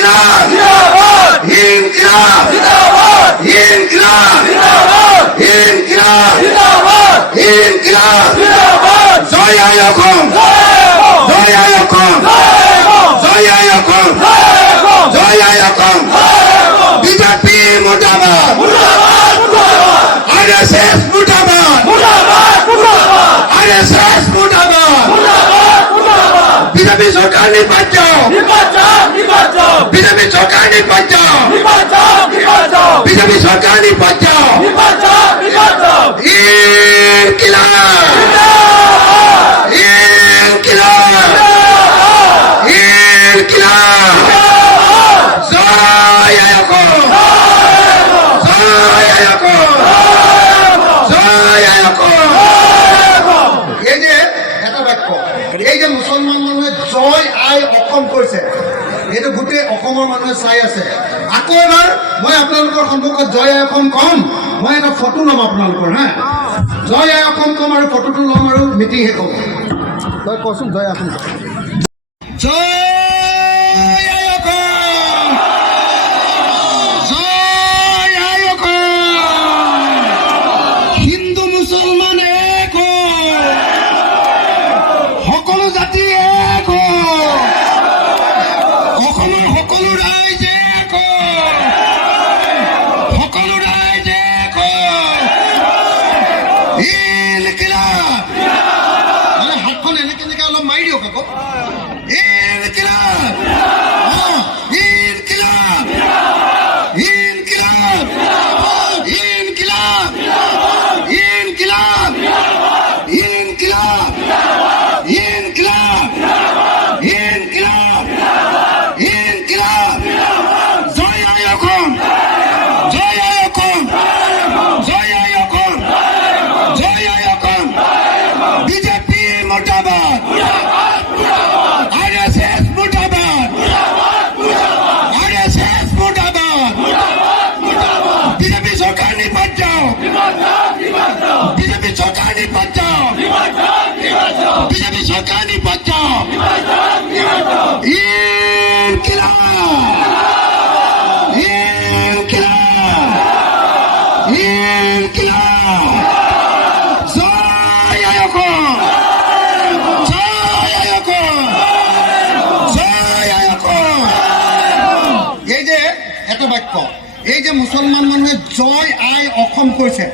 ইনকিলাব ইনকিলাব ইনকিলাব ইনকিলাব ইনকিলাব জয় আয়কম জয় আয়কম জয় আয়কম জয় আয়কম বিজেপি মুর্দাবাদ আরএসএস মুর্দাবাদ আরএসএস মুর্দাবাদ বিজেপি সরকার নির্বাচন বিজেপি সরকার নির্বাচন বিজেপি সরকার নির্বাচন ইনকিলাব ইনকিলাব ইনকিলাব জয় আয়কম জয় আয়কম জয় আয়কম। এই যে এটা বাক্য, এই যে মুছলমান মানুহে জয় আই অসম কৰিছে, এইটো গোটেই অসমৰ মানুহে চাই আছে। আকৌ এবাৰ মই আপোনালোকৰ সন্মুখত জয় আই অসম কম, মই এটা ফটো ল'ম আপোনালোকৰ, হা জয় আই অসম কম আৰু ফটোটো ল'ম আৰু মিটিং শেষ হ'ব। তই কচোন জয় আই অসম। জয় আই অসম, জয় আই অসম, হিন্দু মুছলমান এক হয়, সকলো জাতি এক হয়, অসমৰ সকলো ৰাইজ এক হয়, সকলো ৰাইজ এক হয়। ইনকিলাব, মানে হাতখন এনেকে এনেকে অলপ মাৰি দিয়ক আকৌ। ইনকিলাব, ইনকিলাব, ইনকিলাব, ইনকিলাব, ইনকিলাব, ইনকিলাব, ইনকিলাব, ইনকিলাব, ইনকিলাব। জয় আই অসম, জয় আই অসম, জয় আই অসম, জয় আই অসম। বিজেপি মুৰ্দাবাদ, আৰএছএছ মুৰ্দাবাদ, আৰএছএছ মুৰ্দাবাদ। বিজেপি চৰকাৰ নিৰ্বাচন, বিজেপি চৰকাৰ নিৰ্বাচন, বিজেপি চৰকাৰ নিৰ্বাচন। ইনকিলাব ইনকিলাব ইনকিলাব। জয় আই অসম, জয় আই অসম, জয় আই অসম। এই যে এটা বাক্য, এই যে মুছলমান মানুহে জয় আই অসম কৈছে,